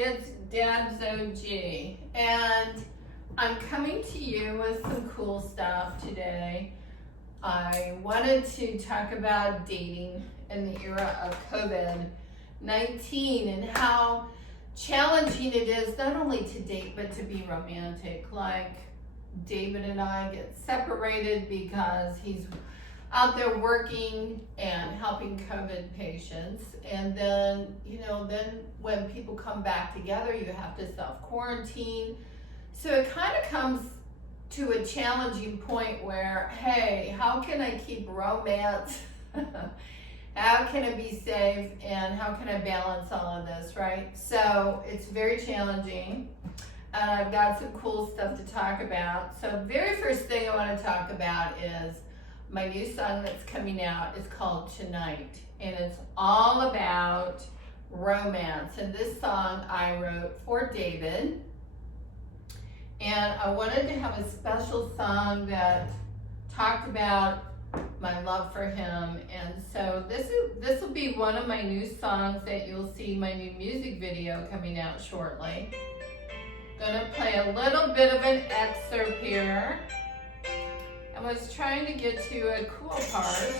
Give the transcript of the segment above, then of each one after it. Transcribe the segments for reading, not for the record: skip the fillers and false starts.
It's Debz OG, and I'm coming to you with some cool stuff today. I wanted to talk about dating in the era of COVID-19 and how challenging it is not only to date but to be romantic. Like David and I get separated because he's out there working and helping COVID patients, and then then when people come back together you have to self-quarantine. So it kind of comes to a challenging point where, hey, how can I keep romance? How can I be safe, and how can I balance all of this, right? So it's very challenging, and I've got some cool stuff to talk about. So very first thing I want to talk about is my new song that's coming out. Is called Tonight, and it's all about romance. And this song I wrote for David, and I wanted to have a special song that talked about my love for him. And so this will be one of my new songs that you'll see my new music video coming out shortly. Gonna play a little bit of an excerpt here. I was trying to get to a cool part.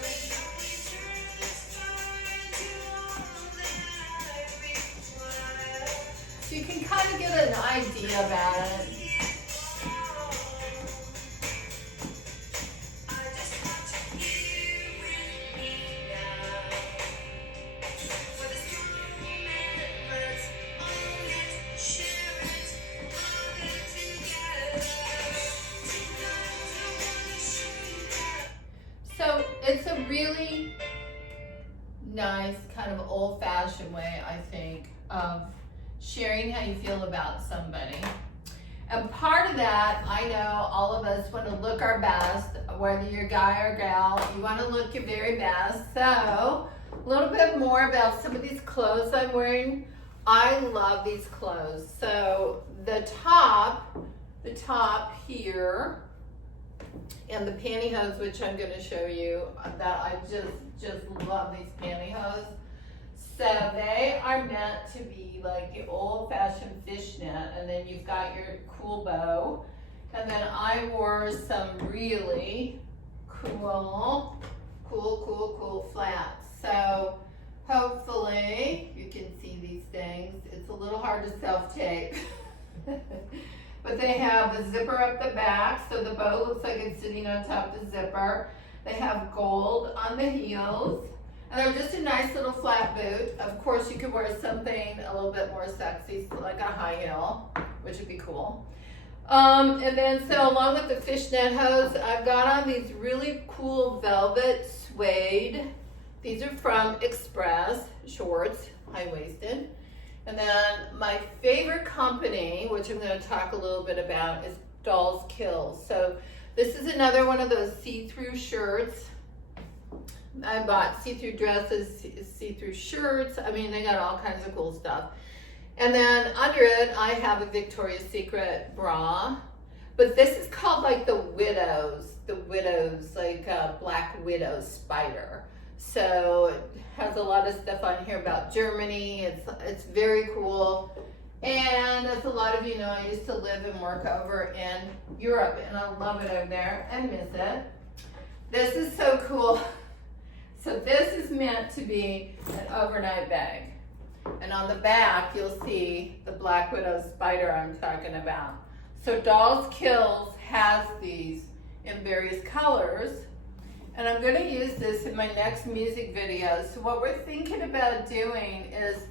So you can kind of get an idea about it. So it's a really nice kind of old-fashioned way, I think, of sharing how you feel about somebody. And part of that, I know all of us want to look our best, whether you're a guy or gal, you want to look your very best. So a little bit more about some of these clothes I'm wearing. I love these clothes. So the top here, and the pantyhose, which I'm going to show you, that I just love these pantyhose. So they are meant to be like the old-fashioned fishnet, and then you've got your cool bow. And then I wore some really cool flats. So hopefully you can see these things. It's a little hard to self-tape. But they have the zipper up the back, so the bow looks like it's sitting on top of the zipper. They have gold on the heels, and they're just a nice little flat boot. Of course, you could wear something a little bit more sexy, so like a high heel, which would be cool. And then, so along with the fishnet hose, I've got on these really cool velvet suede. These are from Express shorts, high-waisted. And then my favorite company, which I'm going to talk a little bit about, is Dolls Kills. So this is another one of those see-through shirts. I bought see-through dresses, see-through shirts. I mean, they got all kinds of cool stuff. And then under it, I have a Victoria's Secret bra. But this is called like the Widows, like Black Widow Spider. So it has a lot of stuff on here about Germany. It's very cool. And as a lot of you know, I used to live and work over in Europe, and I love it over there and miss it. This is so cool. So this is meant to be an overnight bag. And on the back, you'll see the Black Widow Spider I'm talking about. So Dolls Kills has these in various colors. And I'm going to use this in my next music video. So what we're thinking about doing is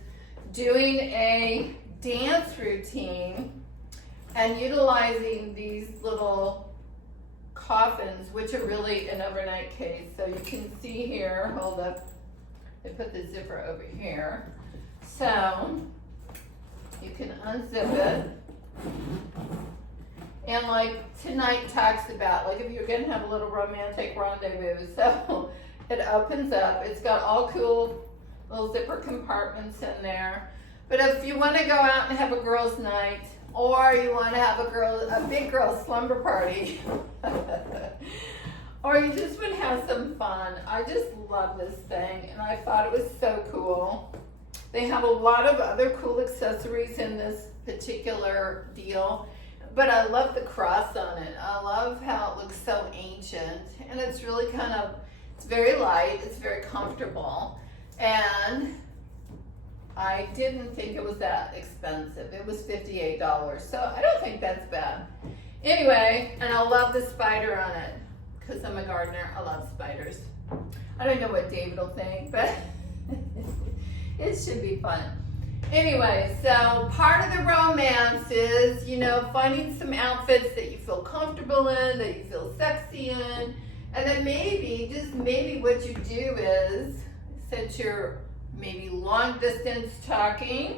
doing a dance routine and utilizing these little coffins, which are really an overnight case. So you can see here, hold up, I put the zipper over here. So you can unzip it. And like Tonight talks about, like if you're gonna have a little romantic rendezvous, so it opens up. It's got all cool little zipper compartments in there. But if you want to go out and have a girls' night, or you want to have a big girl slumber party, or you just want to have some fun, I just love this thing, and I thought it was so cool. They have a lot of other cool accessories in this particular deal, but I love the cross on it. I love how it looks so ancient, and it's really it's very light, it's very comfortable, and I didn't think it was that expensive. It was $58, so I don't think that's bad. Anyway, and I love the spider on it, because I'm a gardener. I love spiders. I don't know what David will think, but it should be fun. Anyway, so part of the romance is, you know, finding some outfits that you feel comfortable in, that you feel sexy in, and then maybe, just maybe what you do is, since you're maybe long distance talking,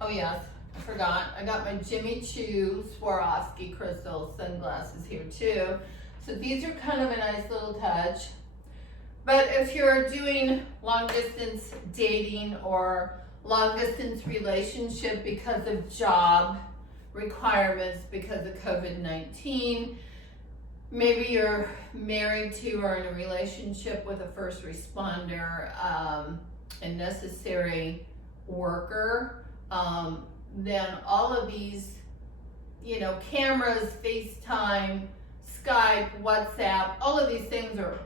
oh yes, I forgot, I got my Jimmy Choo Swarovski crystal sunglasses here too. So these are kind of a nice little touch. But if you're doing long distance dating or long distance relationship because of job requirements because of COVID-19, maybe you're married to or in a relationship with a first responder, a necessary worker, then all of these, you know, cameras, FaceTime, Skype, WhatsApp, all of these things are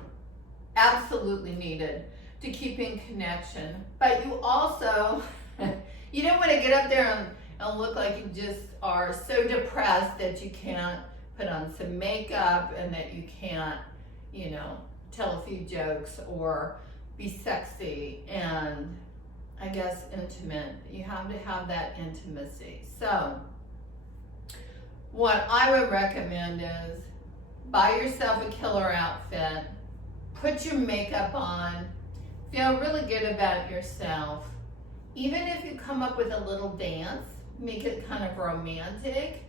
absolutely needed to keep in connection. But you also, you don't want to get up there and look like you just are so depressed that you can't put on some makeup and that you can't, you know, tell a few jokes or be sexy and, I guess, intimate. You have to have that intimacy. So what I would recommend is buy yourself a killer outfit, put your makeup on, feel really good about yourself. Even if you come up with a little dance, make it kind of romantic.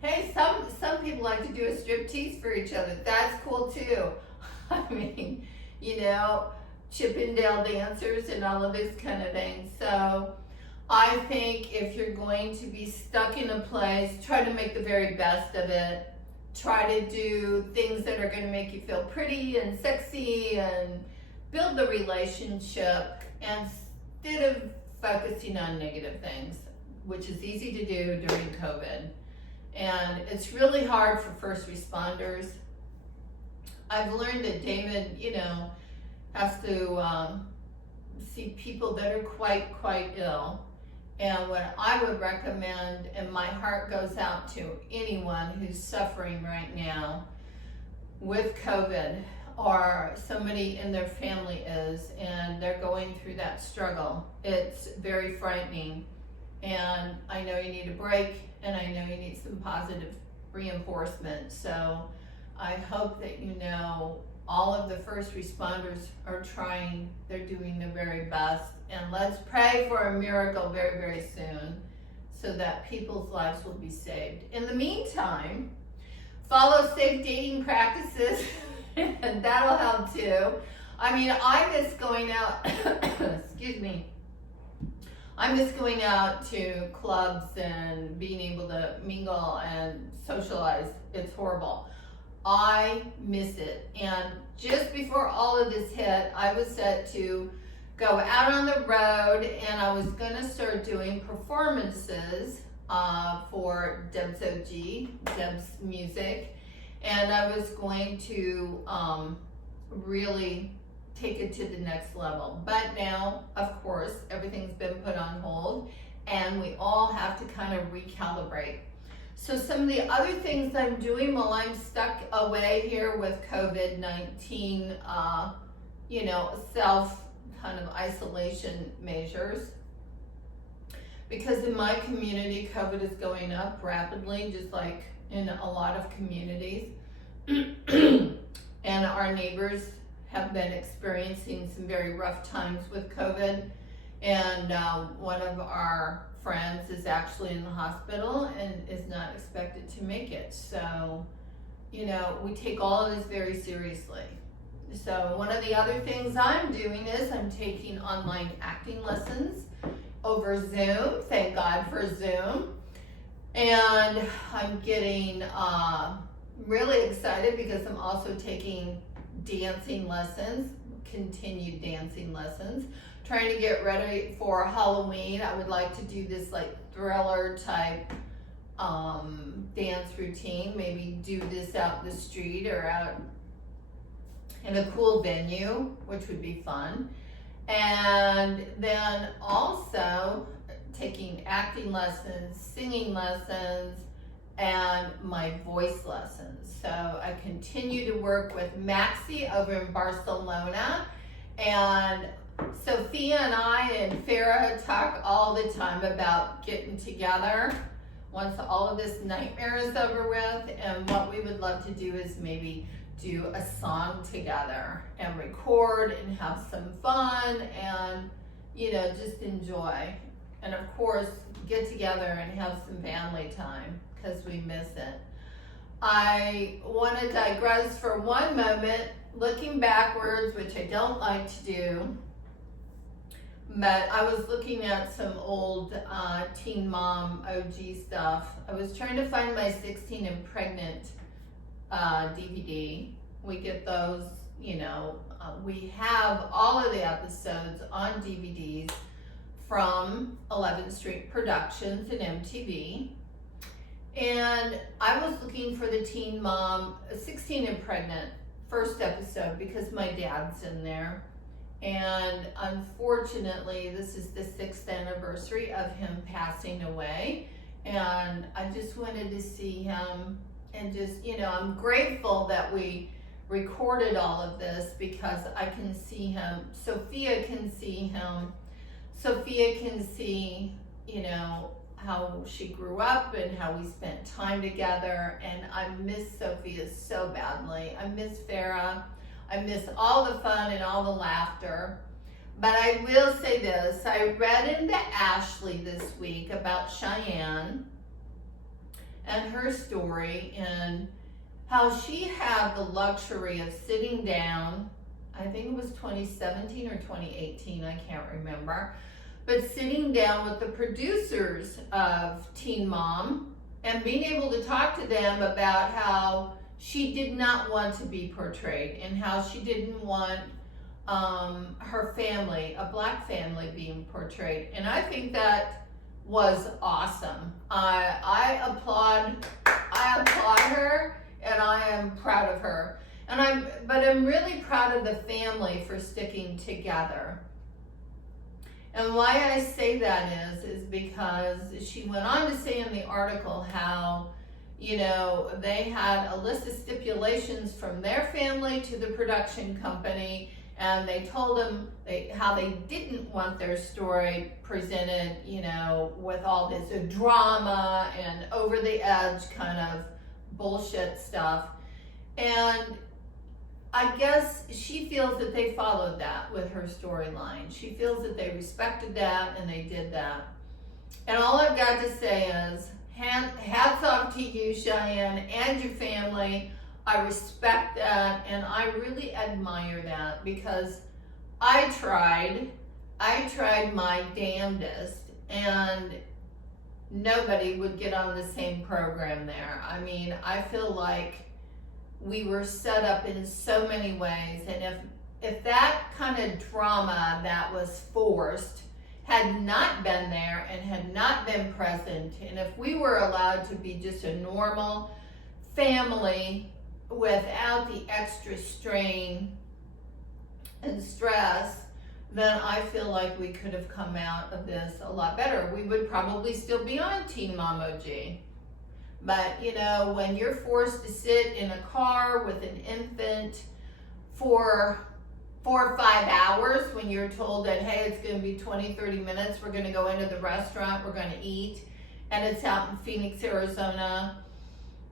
Hey, some people like to do a striptease for each other. That's cool too. I mean, you know, Chippendale dancers and all of this kind of thing. So I think if you're going to be stuck in a place, try to make the very best of it. Try to do things that are going to make you feel pretty and sexy and build the relationship instead of focusing on negative things, which is easy to do during COVID. And it's really hard for first responders. I've learned that David, you know, has to see people that are quite ill. And what I would recommend, and my heart goes out to anyone who's suffering right now with COVID, or somebody in their family is, and they're going through that struggle. It's very frightening. And I know you need a break, and I know you need some positive reinforcement. So I hope that you know all of the first responders are trying, they're doing their very best. And let's pray for a miracle very, very soon so that people's lives will be saved. In the meantime, follow safe dating practices, and that'll help too. I mean, I miss going out, excuse me, I miss going out to clubs and being able to mingle and socialize. It's horrible. I miss it. And just before all of this hit, I was set to go out on the road, and I was gonna start doing performances for Debz Debz music, and I was going to really take it to the next level. But now, of course, everything's been put on hold, and we all have to kind of recalibrate. So some of the other things I'm doing while I'm stuck away here with COVID-19, you know, self kind of isolation measures, because in my community, COVID is going up rapidly, just like in a lot of communities. And our neighbors have been experiencing some very rough times with COVID. And one of our friends is actually in the hospital and is not expected to make it. So, you know, we take all of this very seriously. So one of the other things I'm doing is I'm taking online acting lessons over Zoom. Thank God for Zoom. And I'm getting really excited because I'm also taking dancing lessons. continued dancing lessons. Trying to get ready for Halloween. I would like to do this like thriller type dance routine. Maybe do this out in the street or out in a cool venue, which would be fun. And then also taking acting lessons, singing lessons, and my voice lessons. So I continue to work with Maxie over in Barcelona, and Sophia and I and Farah talk all the time about getting together once all of this nightmare is over with, and what we would love to do is maybe do a song together and record and have some fun and, you know, just enjoy. And of course, get together and have some family time because we miss it. I want to digress for one moment, looking backwards, which I don't like to do. But I was looking at some old Teen Mom OG stuff. I was trying to find my 16 and Pregnant DVD. We get those, you know, we have all of the episodes on DVDs from 11th Street Productions and MTV. And I was looking for the Teen Mom 16 and Pregnant first episode because my dad's in there. And unfortunately, this is the 6th anniversary of him passing away. And I just wanted to see him and just, you know, I'm grateful that we recorded all of this because I can see him. Sophia can see him. Sophia can see, you know, how she grew up and how we spent time together. And I miss Sophia so badly. I miss Farah. I miss all the fun and all the laughter. But I will say this, I read into Ashley this week about Cheyenne and her story and how she had the luxury of sitting down, I think it was 2017 or 2018, I can't remember, but sitting down with the producers of Teen Mom and being able to talk to them about how she did not want to be portrayed and how she didn't want her family, a black family, being portrayed. And I think that was awesome. I applaud her, and I am proud of her. But I'm really proud of the family for sticking together. And why I say that is because she went on to say in the article how, you know, they had a list of stipulations from their family to the production company, and they told them how they didn't want their story presented, you know, with all this drama and over the edge kind of bullshit stuff. And I guess she feels that they followed that with her storyline. She feels that they respected that and they did that. And all I've got to say is, hats off to you, Cheyenne, and your family. I respect that, and I really admire that because I tried my damnedest, and nobody would get on the same program there. I mean, I feel like we were set up in so many ways, and if that kind of drama that was forced had not been there and had not been present, and if we were allowed to be just a normal family without the extra strain and stress, then I feel like we could have come out of this a lot better. We would probably still be on Teen Mom OG. But, you know, when you're forced to sit in a car with an infant for 4 or 5 hours, when you're told that, hey, it's going to be 20, 30 minutes, we're going to go into the restaurant, we're going to eat, and it's out in Phoenix, Arizona,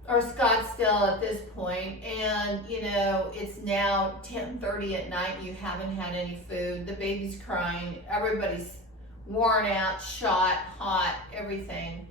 or Scottsdale at this point, and, you know, it's now 10:30 at night, you haven't had any food, the baby's crying, everybody's worn out, shot, hot, everything.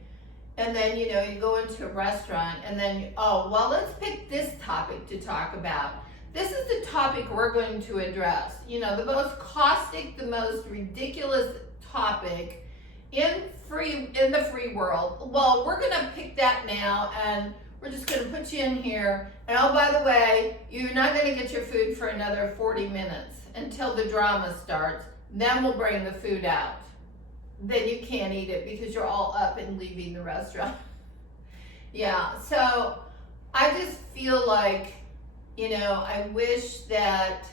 And then, you know, you go into a restaurant and then, oh, well, let's pick this topic to talk about. This is the topic we're going to address. You know, the most caustic, the most ridiculous topic in the free world. Well, we're going to pick that now, and we're just going to put you in here. And oh, by the way, you're not going to get your food for another 40 minutes. until the drama starts. Then we'll bring the food out. Then you can't eat it because you're all up and leaving the restaurant. Yeah, so I just feel like, you know, I wish that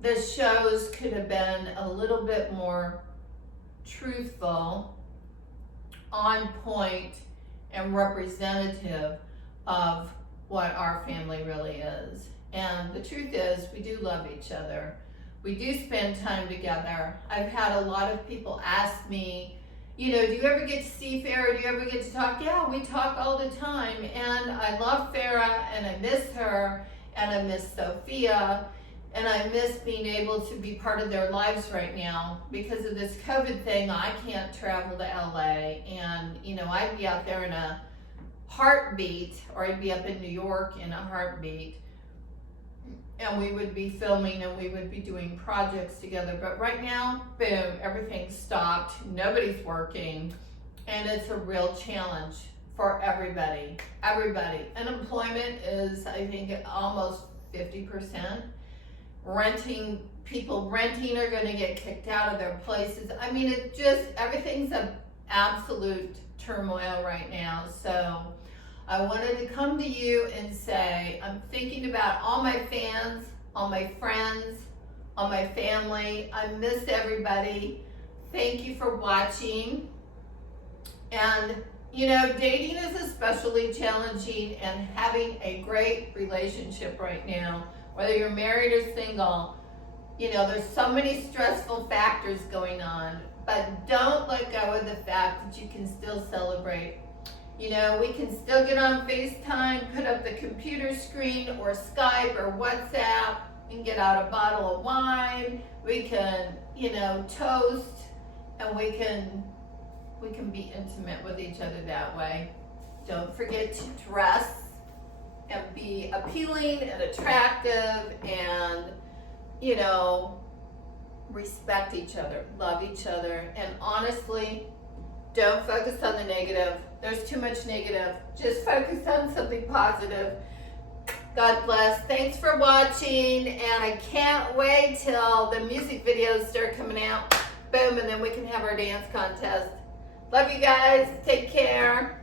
the shows could have been a little bit more truthful, on point, and representative of what our family really is. And the truth is, we do love each other. We do spend time together. I've had a lot of people ask me, you know, do you ever get to see Farrah? Do you ever get to talk? Yeah, we talk all the time. And I love Farrah, and I miss her, and I miss Sophia, and I miss being able to be part of their lives right now. Because of this COVID thing, I can't travel to LA, and, you know, I'd be out there in a heartbeat, or I'd be up in New York in a heartbeat, and we would be filming and we would be doing projects together. But right now, boom, everything's stopped, nobody's working, and it's a real challenge for everybody. Unemployment is, I think, almost 50%. People renting are gonna get kicked out of their places. I mean, it just, everything's an absolute turmoil right now. So I wanted to come to you and say, I'm thinking about all my fans, all my friends, all my family. I miss everybody. Thank you for watching. And, you know, dating is especially challenging, and having a great relationship right now, whether you're married or single, you know, there's so many stressful factors going on, but don't let go of the fact that you can still celebrate. You know, we can still get on FaceTime, put up the computer screen, or Skype, or WhatsApp, and get out a bottle of wine. We can, you know, toast, and we can be intimate with each other that way. Don't forget to dress and be appealing and attractive, and, you know, respect each other, love each other, and honestly, don't focus on the negative. There's too much negative. Just focus on something positive. God bless. Thanks for watching, and I can't wait till the music videos start coming out. Boom, and then we can have our dance contest. Love you guys. Take care.